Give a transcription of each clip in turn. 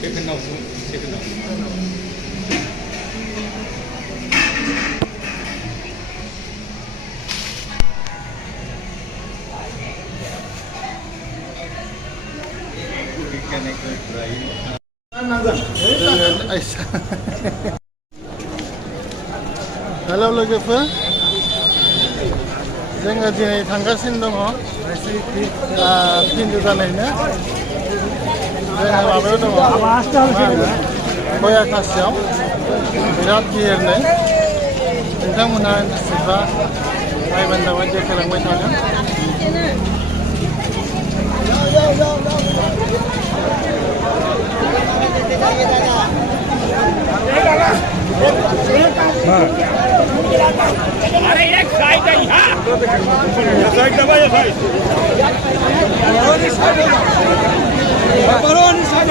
Second now, second now. Halo logoफोर जोङो दिनै थांगासिनो दङ हिन्दु जानायनो जोङो माबायाव दङ गयाकासियाव बिराद गिदिरनो नोंथांमोनहा सिबा भाई बान्दावा देखायलांबाय थागोन अरे एक साइड है यहाँ साइड दबा ये side Barauni side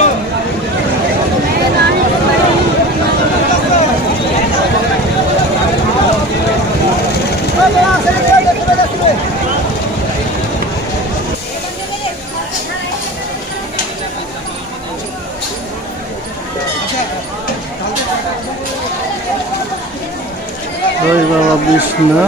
Oi Baba Vishnu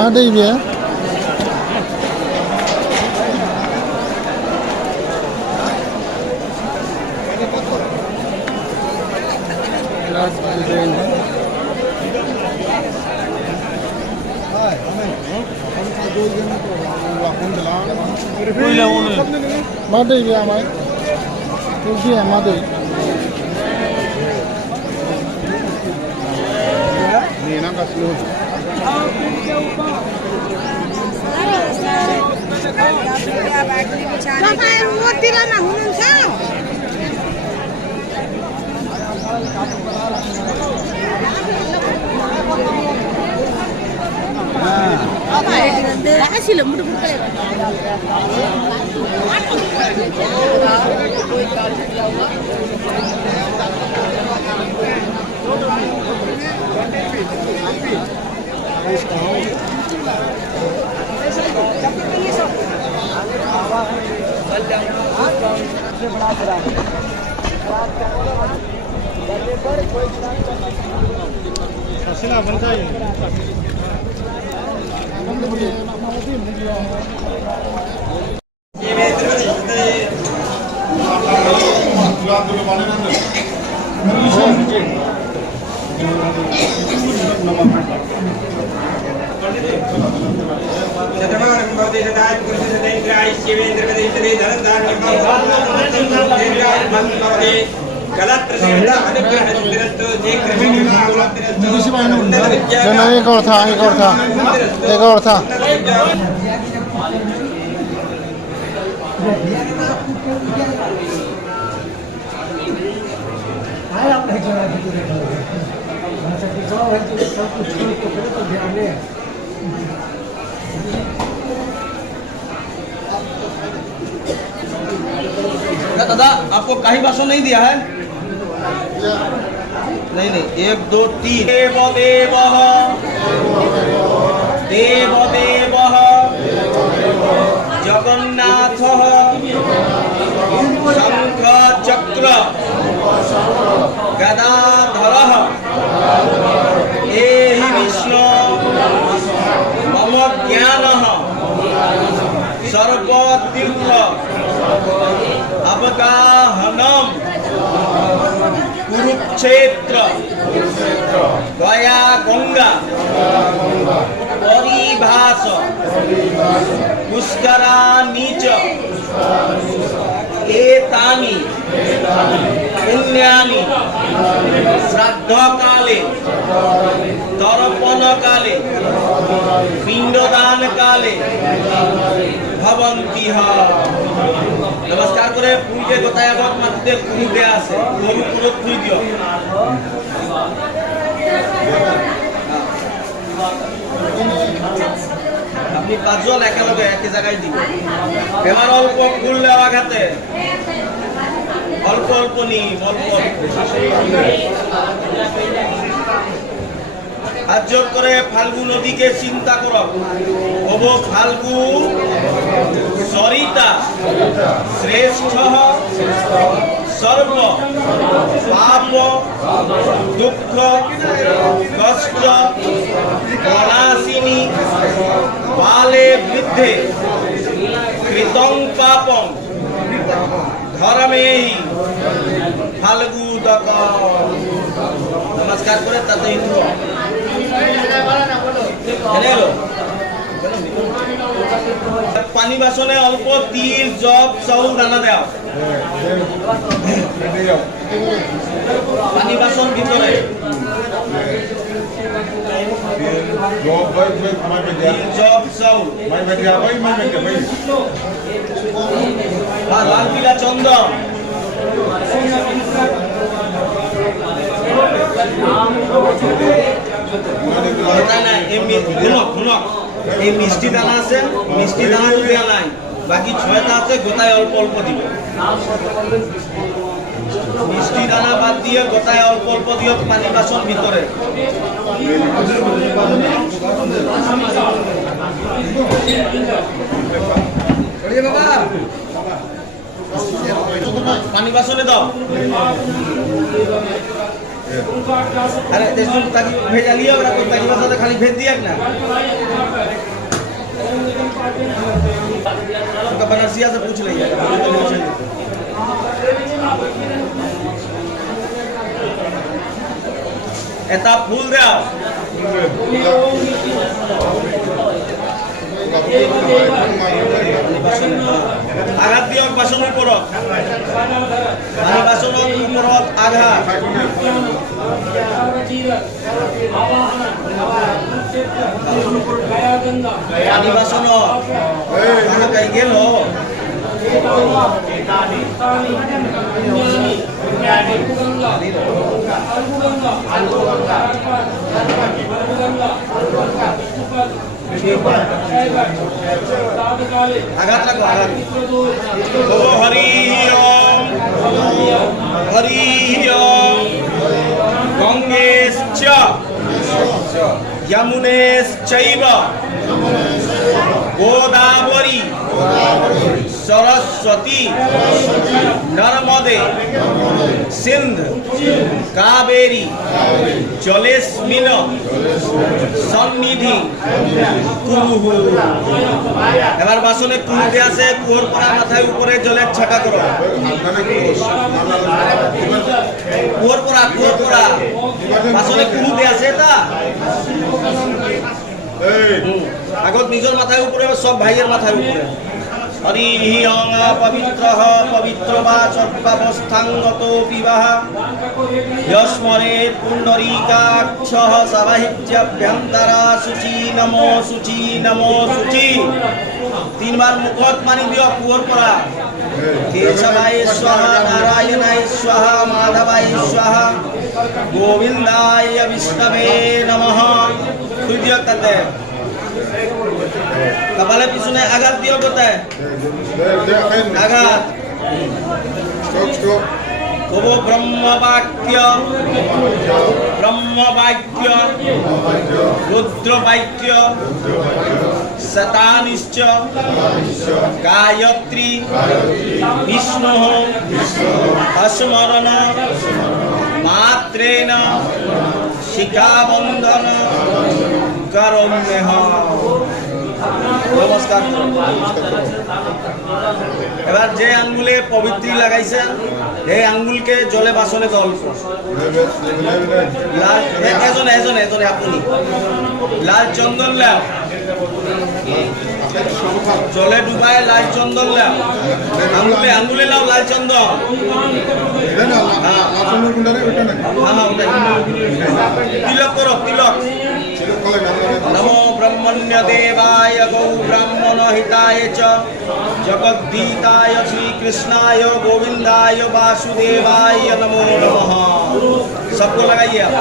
Ada ibu ya? Ada ibu ya, Mai? Ibu ya, ada. Ini nak kasih. तपाईहरु मोतिरामा हुनुहुन्छ आसिलो मुटु मुटु एक और था दादा आपको कहीं भाषण नहीं दिया है नहीं नहीं 1 2 3 देव देव देव देव जगन्नाथ शंख चक्र गदाधर एहि विष्णु मम ज्ञान सर्वतीर्थ अवगाहनम कुरुक्षेत्र गया गंगा परिवार বিভাস পুষ্করাণি চ এতানি পুণ্যানি শ্রাদ্ধকালে তর্পণকালে পিণ্ডদান কালে ভবন্তি নমস্কার করে পুঁজে গোটায় আগত মাটিতে কুড়িতে আছে গরু পুরো থুই দিও আপনি পাঁচজন একেলগে একই জায়গায় দিবেন এবার অল্প ফুল দেওয়া খাতে অল্প অল্প নিন অল্প হাত জোর করে ফাল্গু নদীকে চিন্তা করো হব ফাল্গু সরিতা শ্রেষ্ঠ সর্ব পাপ দুঃখ কষ্ট প্রণাশিনী বালে বৃদ্ধে কৃতং পাপং ধর্মেই ফাল্গু দক নমস্কার করে তাতে ইন্দ্র পানি বাসনে অল্প তিল জব চাউল দানা দেও পানি বাসন ভিতরে জব চাউল লাল পিলা চন্দন এই মিষ্টি দানা আছে মিষ্টি দানা দেওয়া নাই বাকি 6টা আছে গোটায় অল্প অল্প দিবে মিষ্টি দানা বাদ দিয়ে গোটায় অল্প অল্প দিও পানি বাসন ভিতরে পানি বাসনে দাও अरे देशुन ताकि भेजा लिया और कोई पहली बार खाली भेज दिया ना उनका बनारसिया से पूछ लिया एता फूल दे আঘাত দিয়ক বাসনৰ ওপৰত পানী বাসনৰ ওপৰত আঘাত পানী বাসনৰ কাই গেল আঘাত লাগো আঘাত হরি ওম হরি ওম গঙ্গেশ্চ যমুনেশ্চৈব গোদাবরী सरस्वती नर्मदे सिंध कावेरी जलेस्मिन सन्निधि कुरुहु এবার বাসনে কুড়িতে আছে কুয়োর পরা মাথায় উপরে জলের ছাকা করো কুয়োর পরা বাসনে কুড়িতে আছে এটা আগত নিজের মাথায় উপরে সব ভাইয়ের মাথায় উপরে হরি ওং পবিত্রঃ পবিত্রবাচব্যবস্থাঙ্গতো বিবাহ যস্মরে পুণ্ডরীকাক্ষঃ সাবাহিত্যভ্যন্তরা শুচি নমো শুচি 3 বার মুখত পানি দিও কুয়োর পরা কেশবায় স্বাহা নারায়ণায় স্বাহা মাধবায় স্বাহা গোবিন্দায় বিষ্ণবে নমঃ সূর্য তাতে কপালে পিছনে আঘাত দিও কোথায় আঘাত কব ব্রহ্মবাক্য রুদ্রবাক্য শতানিশ্চ গায়ত্রী বিষ্ণু স্মরণ মাত্রেণ শিখাবন্ধন করম্যহ নমস্কার এবার যে আঙ্গুলে পবিত্রী লাগাইছেন এই আঙ্গুলকে জলে বাসনে দল এজনে আপনি লাল চন্দন লাও জলে ডুবায় লাল চন্দন লাও আঙ্গুলে লাও লাল চন্দন হ্যাঁ ওটাই তিলক করো তিলক নমো ব্রহ্মণ্য দেবায় গৌ ব্রাহ্মণ হিতায় চ জগদ্গীতায় শ্রীकृष्णाय गोविंदाय वासुदेवाय नमो नमः। सबको लगाइए आप,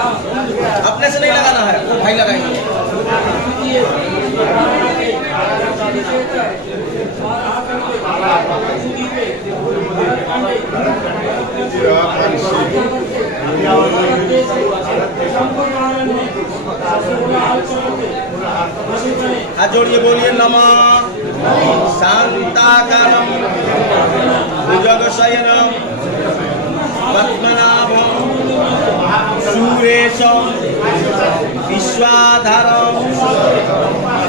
अपने से नहीं लगाना है, भाई लगाइए। हाथ जोड़िए बोलिए नमः शांताकारं भुजगशयनं पद्मनाभं सुरेशं विश्वाधारं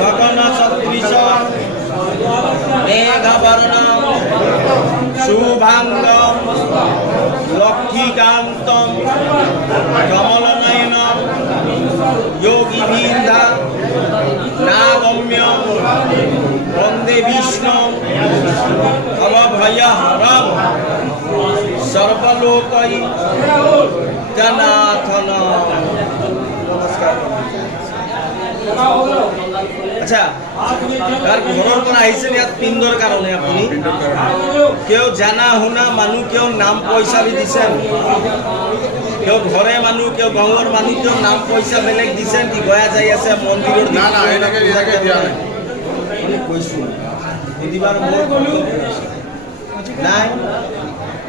गगनसदृशं मेघवर्णं शुभांगं लक्ष्मीकान्तं कमलनयनं योगिभिर्धा नागम्यं वन्दे विष्णुं भवभयहरं सर्वलोकैकनाथनं। नमस्कार। আচ্ছা তার ঘৰৰ পৰা আহিছিল ইয়াত পিণ্ডৰ কাৰণে আপুনি কেউ জানা শুনা মানুহ কেউ নাম পইচা দি দিছে কেউ ঘৰে মানুহ কেউ গাঁৱৰ মানুহ কেউ নাম পইচা বেলেগ দিছে কি গয়া যাই আছে মন্দিৰৰ না না এনেকে দিয়া নাই কৈছো দিদিবাৰ নাই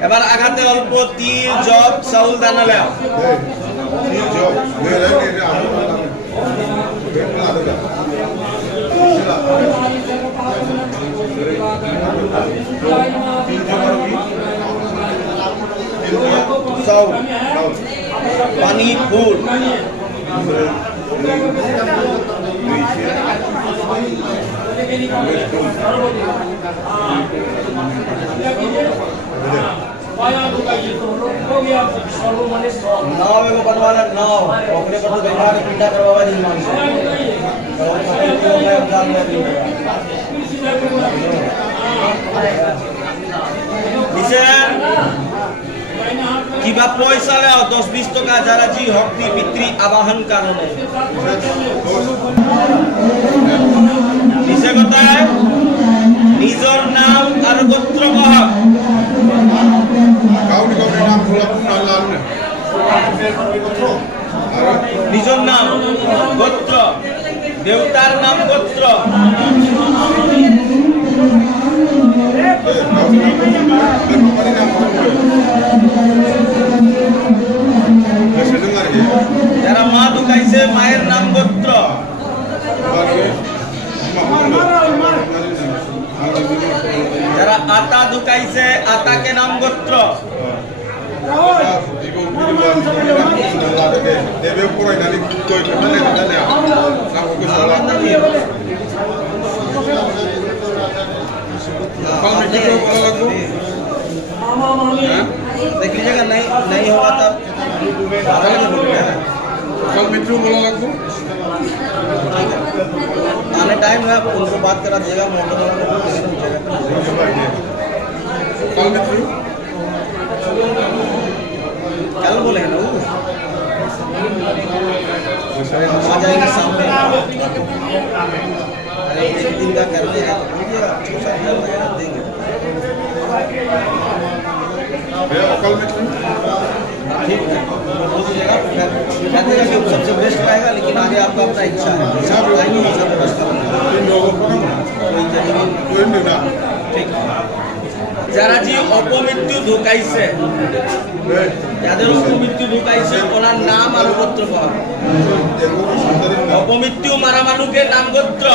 এবাৰ আঘাতে অল্প তিল জব চাউল দানা লেও চাউল পানী ফুল नाव एगो बनवाना नाव ओकरे पर तो व्यवहार पिंडा करवावा दी मान से কিবা পয়সা লেও 10-20 টাকা যারা জি ভক্তি পিতৃ আবাহন কারণে নিচে কথায় নিজর নাম আর গোত্র কহ নিজর নাম গোত্র দেবতার নাম গোত্র যারা মা ঢুকাইছে মায়ের নাম গোত্র যারা আতা ঢুকাইছে আতাকে নাম গোত্র देखिएगा नहीं होगा तब कल मित्रों बोला लगो आने टाइम है उनको बात करा देगा मोटर कल मित्रों कल बोले ना आ जाएंगे सामने अरे एक दिन का कर देगा देंगे कल मित्रों ठीक है कहते हैं कि सबसे बेस्ट पाएगा लेकिन आगे आपका अपना इच्छा है ঠিক যারা জি অপমৃত্যু ঢুকাইছে যাদের অপমৃত্যু ঢুকাইছে ওনার নাম আর গোত্র কহ অপমৃত্যু মারা মানুষের নাম গোত্র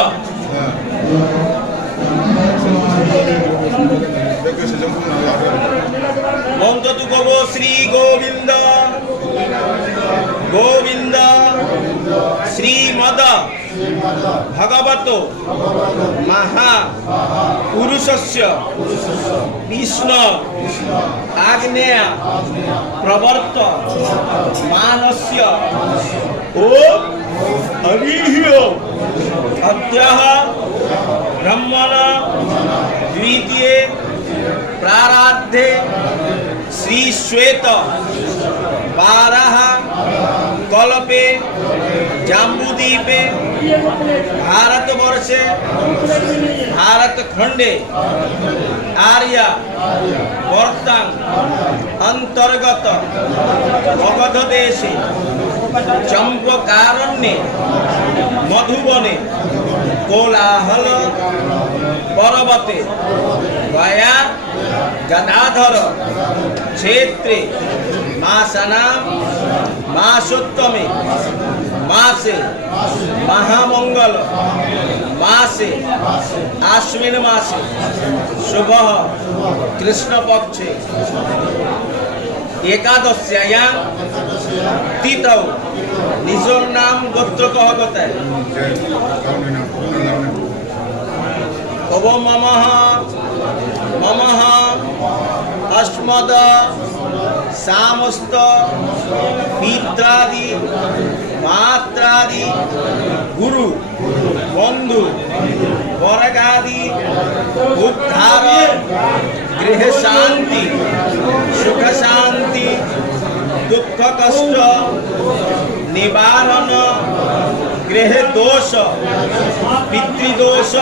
মন্ত্র তু কব শ্রী গোবিন্দ গোবিন্দ শ্রীমদ ভগবত মহা পুরুষস্য বিষ্ণু আগ্নেয় প্রবর্ত মানস্য ও हरिः अद्यः ब्रह्मण द्वितीये प्राराध्ये श्री श्वेत 12 कल्पे जाम्बुद्वीपे भारतवर्षे भारतखंडे आर्या वर्तांग अंतर्गत मगध देशे चंपकारण्ये मधुबने कोलाहल पर्वते गया गदाधर क्षेत्रे मासानां मासोत्तमे मासे महामंगल मासे आश्विन मासे शुभ कृष्ण पक्षे एकादश्यायां तिथौ निजर नाम गोत्र कह बताए ओम ममः अस्मद सामस्त पित्रादि मात्रादि गुरु बंधु वर्गादि उद्धार गृह शांति सुख शांति दुख कष्ट निवारण गृह दोष पितृदोष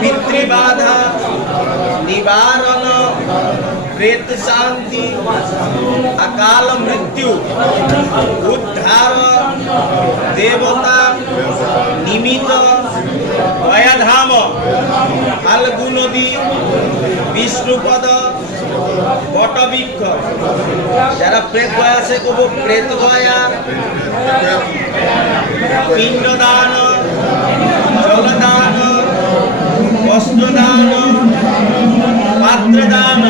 पितृबाधा निवारण प्रेत शांति अकाल मृत्यु उद्धार देवता निमित्त गयाधाम फाल्गु नदी विष्णुपद बटबृक्ष যারা প্রেত গয়া সে কব প্রেত গয়া पिंडदान जलदान वस्त्रदान पात्रदान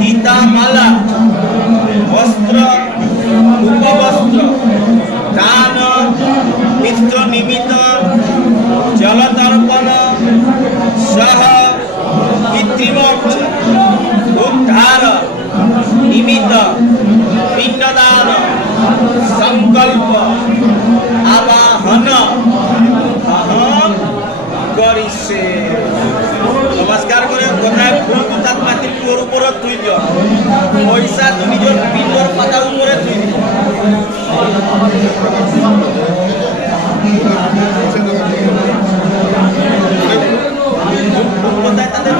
गीतामाला वस्त्र उपवस्त्र दान मित्र निमित्त जलतर्पण सह पितृमोक्ष उद्धार निमित्त पिंडदान संकल्प आवाहन अहम करिसे नमस्कार करे कोথায় ফুল তুতাত মাটির পুর উপর তুই দিও পয়সা তুই নিজের পিণ্ডর পাতা উপরে তুই দিও কোথায় তাদের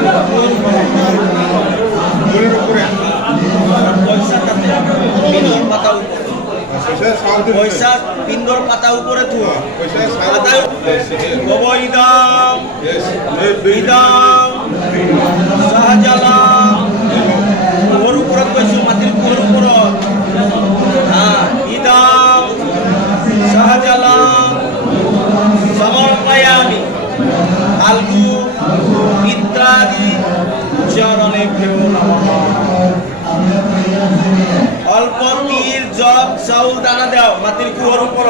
পুরের উপরে পয়সা তাতে পিণ্ডর পাতা উপরে পয়সা পিন্দর পাতা উপরে তুই পাতা বব ইদাম ইদাম সাহাজালা ওর উপরে কইছো মাটির ওর উপর হ্যাঁ ইদাম সাহাজালা সমর্পয়ামি ফাল্গু ইত্যাদি চরণে ভেও নমঃ অল্প তীর জব চাউল দানা দাও মাটির কুয়োর উপর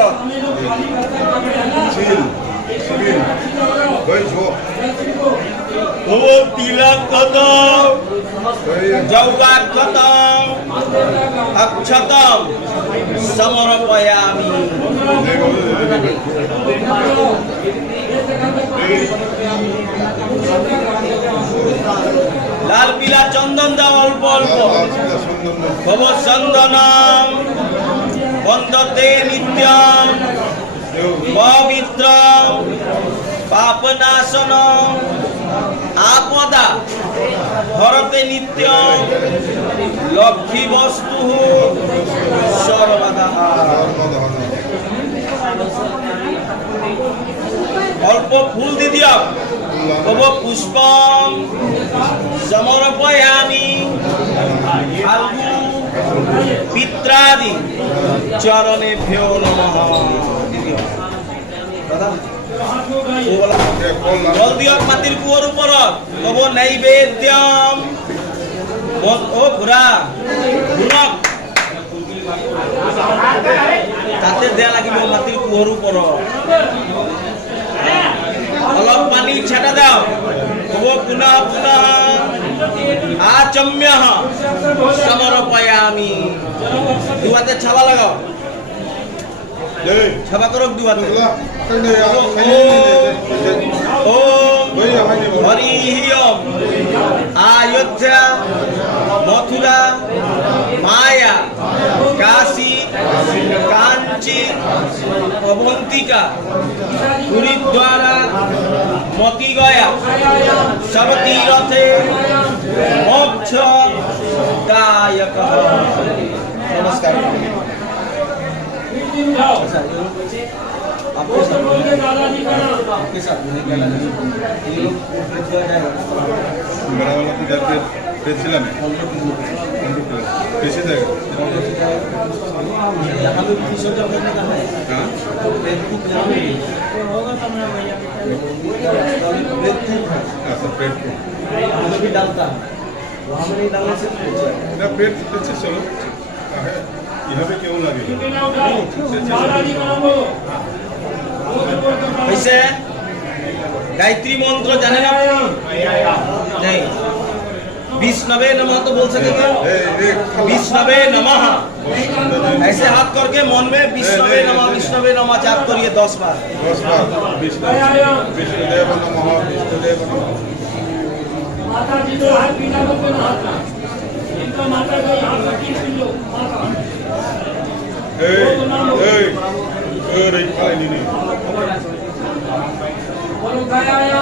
ও তিলক কত জৌবাক কত অক্ষতম সমর্পয়ামি লাল পিলা চন্দন দাও অল্প অল্প ভব চন্দনম বন্দতে নিত্যম পবিত্র পাপনাশন আপদা হরতে নিত্যম লক্ষ্মী বস্তু সর্বদা অল্প ফুল দি দিও ভব পুষ্পম সমর্পয়ামি ফাল্গু পিত্রাদি চরণে ভ্যো নমঃ জল দিয়ক মাটির কুয়োর ওপৰত কব নৈবেদ্যম ও ঘোৰা ঘূৰক তাতে দেয়া লাগিব মাটিৰ কুয়োৰ ওপৰত অলপ পানী ছেটা দাও কব পুনঃ পুনঃ आचम्यः समर्पयामि दुआते छाला लगाओ সেবা করক দুয়াতে Ôi, ওম হরি ওম अयोध्या मथुरा माया काशी कांची अवंतिका हरिद्वारा मोती गया सब तीर्थे मोक्ष दायक। नमस्कार। आपके साथ मेरा वाला तो जाते पेंसिल में कैसे जाएगा? हाँ अच्छा पेट को भी डालता वहाँ में नहीं डालने से ना पेट से चलो यहाँ पे क्यों लगेगा? ऐसे गायत्री मंत्र जाने ना नहीं विष्णवे नमः तो बोल सकेंगे विष्णवे नमः ऐसे हाथ करके मन में विष्णवे नमः जाप करिए 10 बार। विष्णुदेव नमः विष्णुदेव नमः। माता जी को हाथ पीना को हाथ ना इनका माता को हाथ रखी पिलो माता अरे खाली नहीं बोलो गाया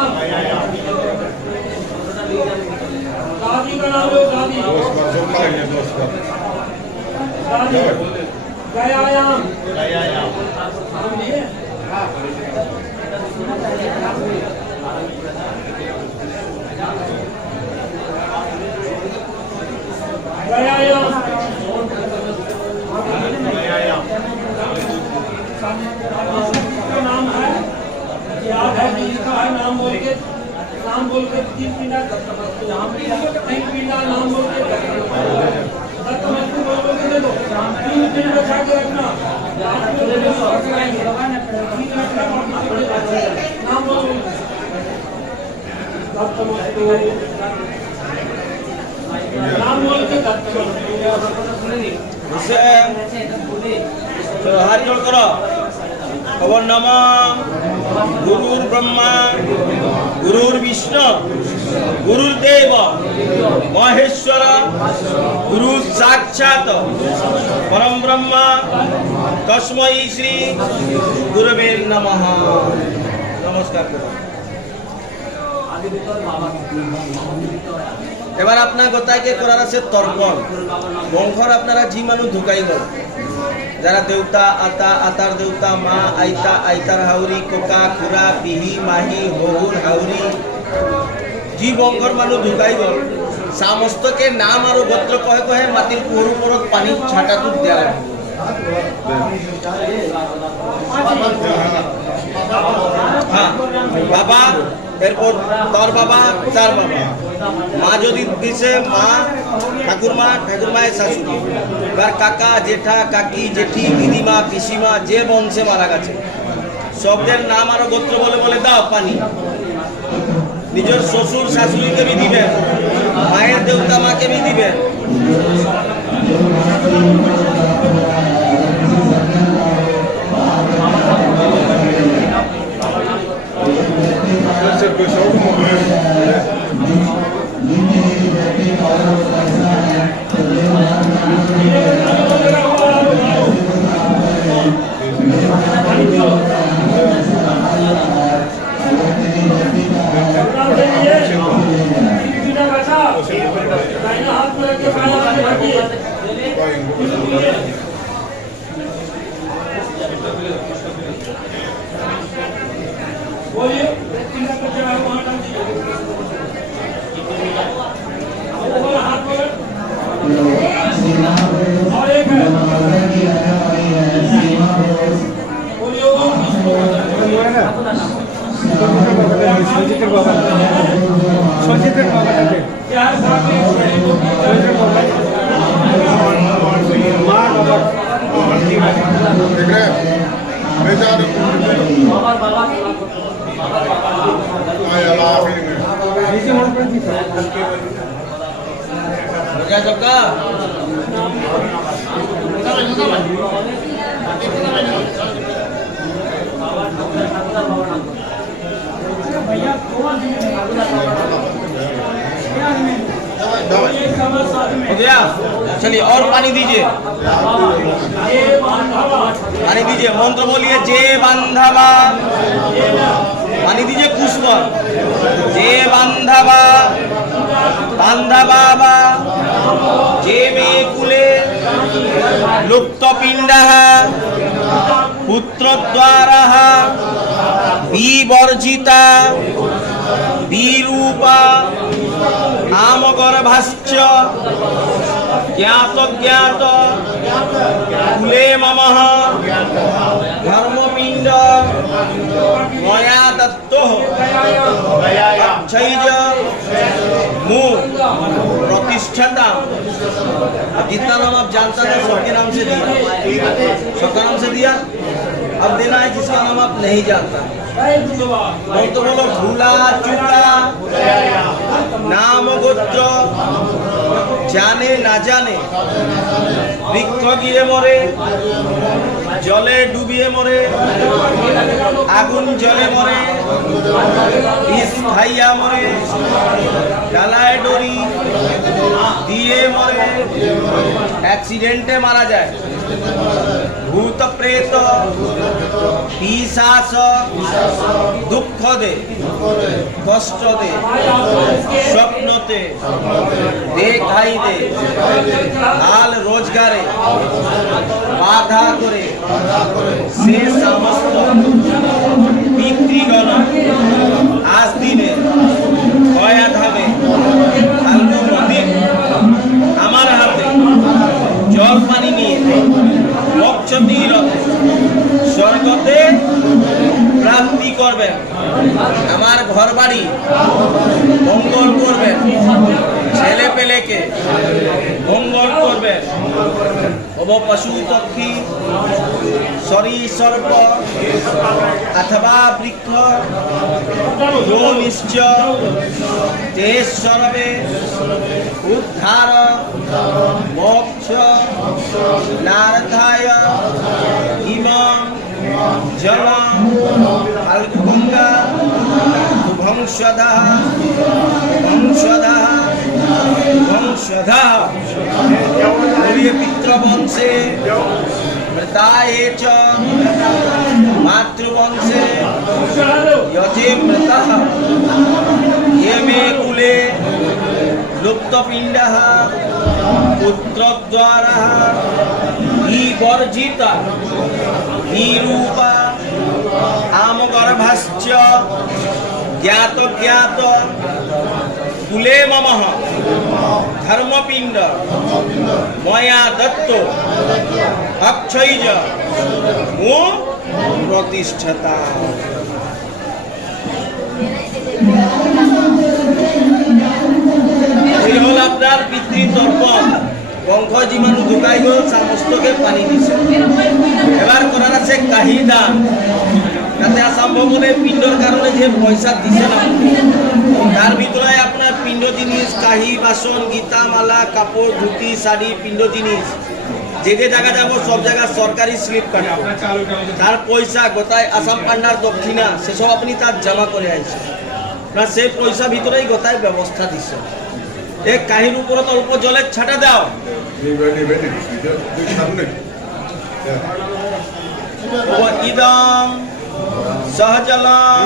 दादी बना लो दादी दोस्त बार जो खाएंगे दोस्त बार दादी गाया समझिए गाया नाम है याद है जिसका है नाम बोल के 3 पिंडा 3 पिंडा नाम बोल के दत्तमस्तु बोलोगे दे दो 3 पिंडा बचा के रखना नाम बोलो दत्तमस्तु नाम बोल के तो हाथ जोड़ करो। ओम नमः गुरुर् ब्रह्मा गुरुर्विष्णु गुरुर्देव महेश्वर गुरु साक्षात परम ब्रह्म तस्मै श्री गुरवे नमः। नमस्कार। এবার আপনার গোটাকে করার আছে তর্পণ বংশর আপনারা জি মানুষ ঢুকাই গেল যারা দেউতা আতা আতার দেউতা মা আইতা আইতার হাউরি কোকা খুরা পিহি মাহি হহুর হাউরি জি বংশর মানুষ ঢুকাই গেল সমস্তকে নাম আর গোত্র কহে কহে মাটির কুহুর উপরত পানি ছাটাটো দেওয়া হ্যাঁ বাবা এরপর তোর বাবা তার বাবা মা যদি দিছে মা ঠাকুরমায়ের শাশুড়ি এবার কাকা জেঠা কাকি জেঠি দিদিমা পিসিমা যে বংশে মারা গেছে সবদের নাম আর গোত্র বলে বলে দাও পানি নিজের শ্বশুর শাশুড়িকে বি দিবেন মায়ের দেউতা মাকে বি দিবেন से कोई शौक बोलिए वहाँ डाल दीजिए हाथ और एक है बोलिए क्या क्या सबका भैया कौन दवाई ये समझ साथ में हो गया? चलिए और पानी दीजिए, ये बांधवा पानी दीजिए, मंत्र बोलिए जे बांधवा, पानी दीजिए पुष्प, जे बांधवा बांधवा जे मे कुले लुप्त पिंड पुत्र द्वारा विवर्जिता विरूपा आम गर्भाश्च ज्ञात ज्ञात कुले ममः धर्मपिंड मया दत्तो अक्षयज मु प्रतिष्ठता। अब जितना नाम आप जानता था सबके नाम से दिया, सबका नाम से दिया। अब देना है जिसका नाम आप नहीं जानता। और तो बोलो भूला चूका नाम गोत्र जाने ना जाने বৃক্ষ গিয়ে মরে, জলে ডুবিয়ে মরে, আগুন জলে মরে, বিষ খাইয়া মরে, ডালায় দড়ি দিয়ে মরে, অ্যাক্সিডেন্টে মারা যায়, ভূত প্রেত পিশাচ দুঃখ দে কষ্ট দে স্বপ্নতে দেখাই দে হাল রোজগারে বাধা করে সে সমস্ত পিতৃগণ আজ দিনে কয়া ধাবে ফাল্গুন আমার হাতে জল পানি নিয়ে মক্ষতি রথে স্বর্গতে প্রাপ্তি করবেন, আমার ঘর বাড়ি মঙ্গল করবেন, ছেলে পেলেকে মঙ্গল করবেন। পশু পক্ষী সরীসর্প অথবা বৃক্ষ যো নিশ্চয় তে সর্বে উদ্ধার মোক্ষ নারদায় ইমং জলং ফাল্গুঙ্গা ভংসদা ভংসদা ভংসদা পিতৃবংশে মৃতায়ে চ মাতৃবংশে यजे मृतः ये मे कुले लुप्तपिण्डः पुत्रद्वारा विवर्जिता विरूपा आमगर्भाश्च ज्ञात ज्ञात कुले ममः धर्मपिंड मया दत्तो अक्षयज मु प्रतिष्ठता। এই হল আপনার পিতৃতর্পণ। বংশ যিমান ঢুকাই গল সমস্তকে পানি দিছে। এবার করার আছে কাহি দান। তাতে অসম্ভব হলে পিণ্ডর কারণে যে পয়সা দিছে না তার ভিতরে আপনার পিণ্ড জিনিস কাহি বাসন গীতা মালা কাপড় ধুতি শাড়ি পিণ্ড জিনিস যে যে জায়গা যাব সব জায়গা সরকারি স্লিপ কাটবে, তার পয়সা গোটায় আসাম পান্ডার দক্ষিণা সেসব আপনি তার জমা করে আইছে না, সেই পয়সা ভিতরেই গোটায় ব্যবস্থা দিছে। এক কাহির উপরত অল্প জলের ছাটা দাও, ইদম সহজলম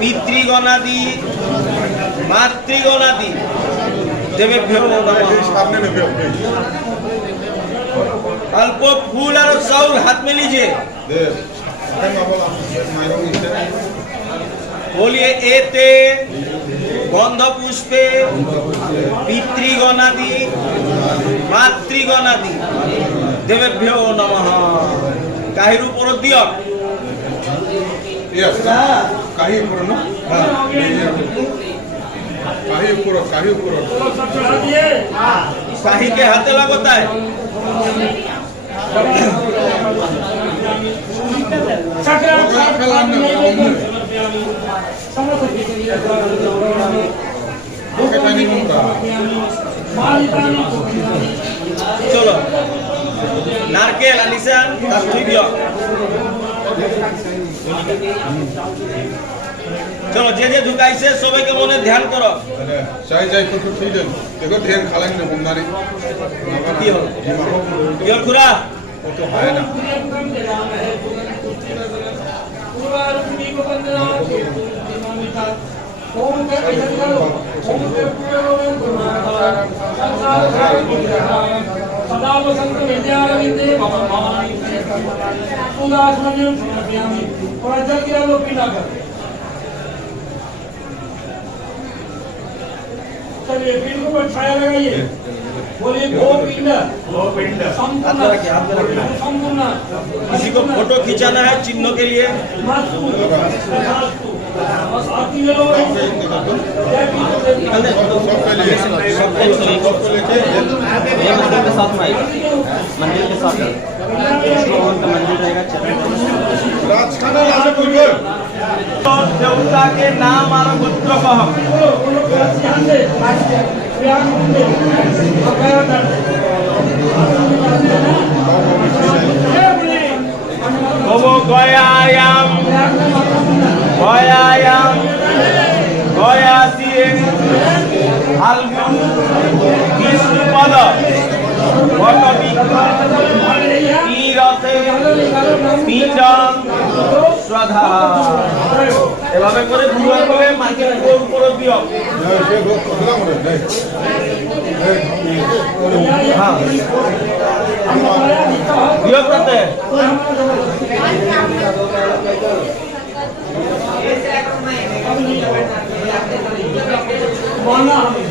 পিতৃগণাদি মাতৃগণাদি দেবেভ্যো নমঃ। अल्प फूल और चाउल हाथ में लीजिए, बोलिए एते गंध पुष्पे पितृगणादि मातृगणादि देवेभ्यो नमः। काहिर ऊपर दियो काही ऊपर ना काही ऊपर काही के हाथे लगता है चलो नारकेल अनिसान तार थुई दियो চলো যে ঢুকাইছে সবাইকে মনে ধ্যান করো अरे चाय जाए कुछ ठीक है देखो ढेर खालांगे ना घूमना কি হলো কি হল খুড়া वो तो है ना पूरा रुक्मी को बंदना ओम के भजन करो ओम के पूरे लोगों को संसार सागर सदा वसंत विद्यारविंदे भवन भवानी उदास मंजन समर्पयामि और जल गिरा लो पीला कर चलिए पीठ को छाया लगाइए बोलिए गो पिंड संपूर्ण संपूर्ण किसी को फोटो खिंचाना है चिन्ह के लिए मस्तु तथास्तु बस आती है लोग जय पीठ देवी सबके लिए सबको लेके मंदिर के साथ में मंदिर के साथ भगवान का मंदिर रहेगा राजखाना लासे पूछो तो देवता के नाम और गोत्र कह गयायाम गयासी फाल्गुन विष्णुपद পিণ্ডন শ্রদ্ধা এভাবে করে দুবার করে মাটির উপর দিও ये वो कसला करे नहीं হ্যাঁ দিও তাতে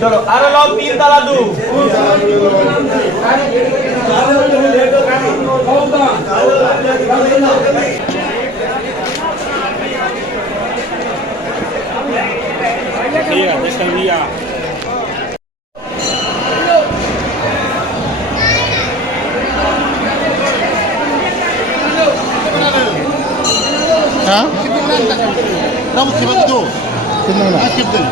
চলো আরো লাও 3 তালা দু Hah? Kamu sibuk itu? Kenapa? Asib deh.